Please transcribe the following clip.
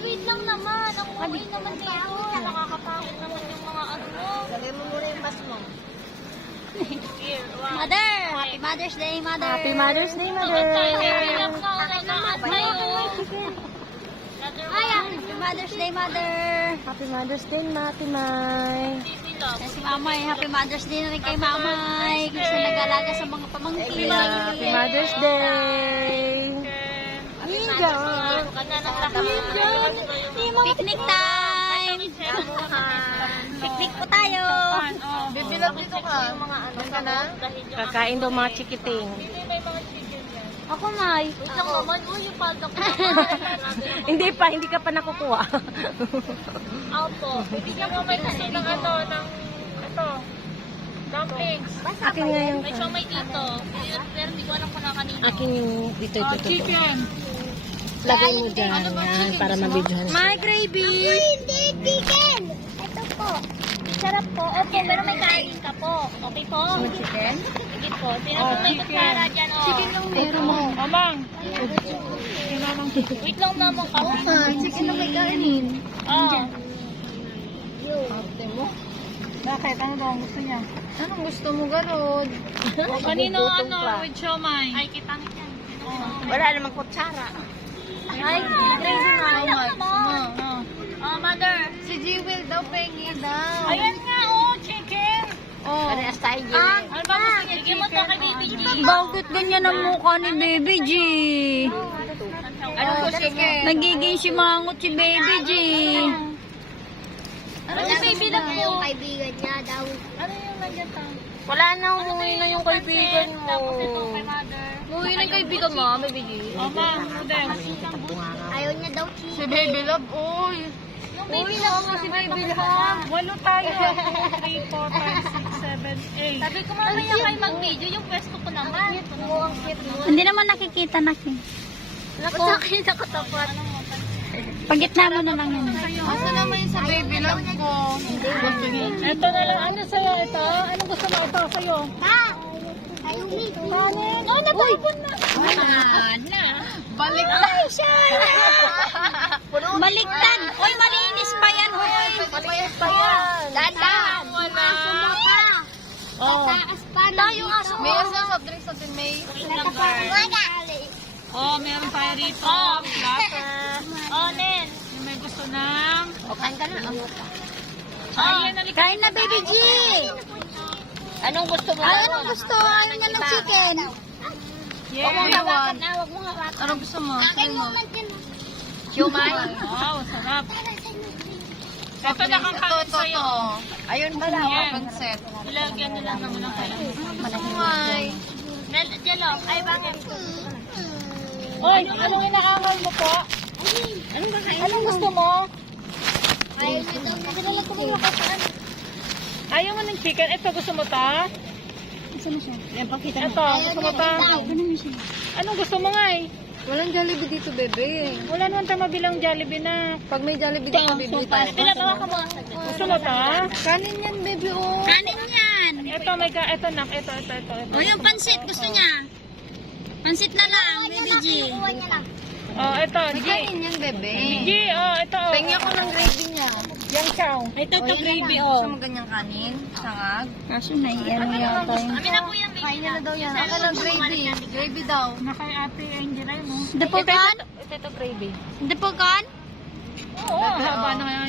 Wait lang naman. Ang muli naman dito. Nakakapagod naman yung mga ano mo. Lagay mo muna yung bas mo. Mother! Happy Mother's Day, Mother! Happy Mother's Day, Mother! Happy Mother's Day, Mother! Happy Mother's Day, Mati May. Si Mamay, Happy Mother's Day na rin kay Mamay. Kasi nag-alaga sa mga pamangkin. Happy Mother's Day! Amiga! Picnic time! Picnic po tayo! Bibilog dito ka. Ano ka na? Kakain daw mga chikiting. Ako, May. Wait lang naman. Yung palda ko. Hindi ka pa nakukuha. Auto. Bibigyan mo may kasi ng dumplings. Akin nga yung... May siomay dito. Pero hindi ko alam kung na kanina. Akin yung ito. Lagay mo dyan, yan, para mabidyohan. My gravy! Ako hindi, chicken! Ito po. Sarap po. Okay, pero may kain ka po. Okay po? Chicken? Sige po. Sino po may kutsara dyan? Chicken lang meron mo. Mamang! Wait lang naman ka. Chicken na may kainin. Oh. Ate mo? Bakit? Ano daw ang gusto niya? Anong gusto mo, Garod? Kanino with siomay? Ay, kita niyo yan. Wala namang kutsara. Ay, gravy na. Oh, mother. Si Jewel daw, pengi daw. Ayan nga, oh, chicken. Oh. Parehas tayo, Ano Jewel. ba gusto niya? Bigyan mo to kay Baby G. Bakit ganyan ang mukha ni Baby G? Anong gusto mo? Nagiging simangot si Baby G. Ano si Baby lang po? Yung kaibigan niya daw. Ano yung nandiyan ta? Wala na, umuwi na yung kaibigan mo. Tapos ito kay mother. Umuwi na yung kaibigan mo, Baby G. Mama, mother. Ayaw niya daw, Si Baby Love, uy. Yung baby lang mo si Baby lang. Walo tayo. 3, 4, 5, 6, 7, 8. Sabi ko mamaya kayo mag-video, yung pwesto ko naman. Hindi naman nakikita na. Naku. Sa akin nakatapat. Pagitna mo na lang yun. Asa naman yung sa Baby Love ko? Ito na lang. Ano sa'yo ito? Ano gusto mo ito sa'yo? Ayumi. Kanin. Oh, natapon na. Balik na. Baliktad. Oy, malinis pa yan, hoy. Malinis pa yan. Dandan. Oh. Taas pa. Tayo aso. May sa soft drinks natin, May. Oh, meron tayo rito. Flapper. Oh, Nen. Yung may gusto ng... O, kain ka na. Kain na, Baby G. Anong gusto mo? Anong gusto? Ayaw niya ng chicken. Huwag mong hawakan. Huwag mo hawakan. Anong gusto mo? Akin mo man din. Siomay? Wow, sarap. Ito na kang kanin sa'yo. Ayun pala, pansit. Ilagyan nila naman ang kayo. Siomay. Jello. Ay, bakit? Oy, anong inaangal mo po? Anong gusto mo? Ayaw niya daw na chicken. Ayaw mo ng chicken. Ito, gusto mo ta? Ito, gusto mo ta? Anong gusto mo nga eh? Walang Jollibee dito, bebe. Wala naman tayo mabilang Jollibee na. Pag may Jollibee dito, bibili tayo. Pila ba ka mo? Gusto mo ta? Kanin yan, baby, oh. Kanin yan. Ito, may ka. Ito, nak. Ito. O yung pansit, gusto niya. Pansit na lang, Baby G. Oh, ito. May G. kanin yan, bebe. G, oh, ito. Oh. Pengi ako ng gravy niya. Yang chow. Ito, gravy, oh. Gusto mo ganyang kanin? Sangag? Kaso na, ano yata yung... Amin na po yung baby. Kain niya na daw yan. Ako ng gravy. Gravy daw. Nakay ate Angela mo. Depokan? Ito, gravy. Depokan? Oo, haba na nga